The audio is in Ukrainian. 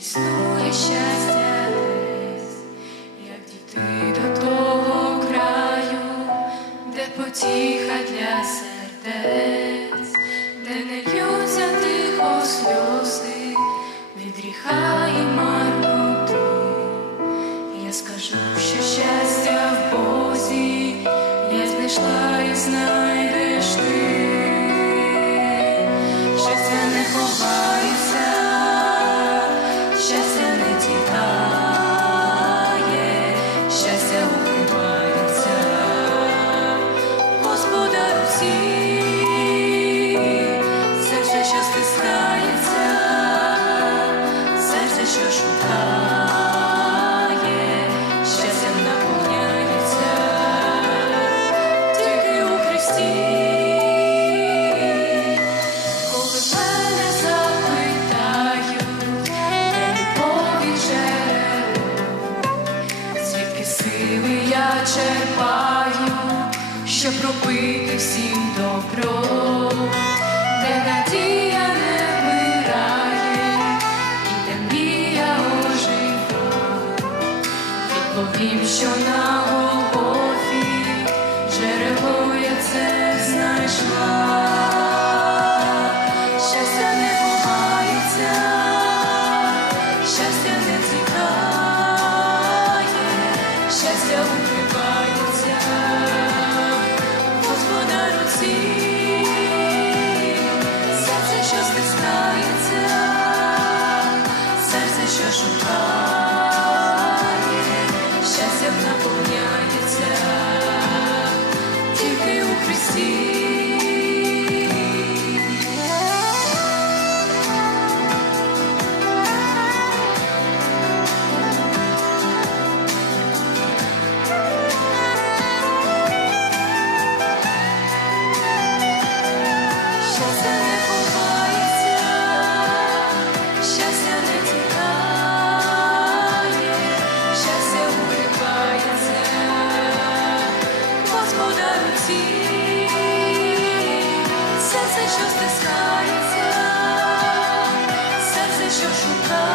Існує щастя десь, як діти до того краю, де потіха для сердець, де не льються тихо сльози, відріхає гріха. Я скажу, що щастя в Бозі я знайшла і знаю. Що стискається, серце, що шукає, щастям наповняється, тільки у Христі. Коли мене запитають, де любові сили я черпаю, щоб робити всім добро, надія не вмирає, і де я ожива. Відповім, що на Голгофі джерело я це що серце, що стискається, серце, що шукає.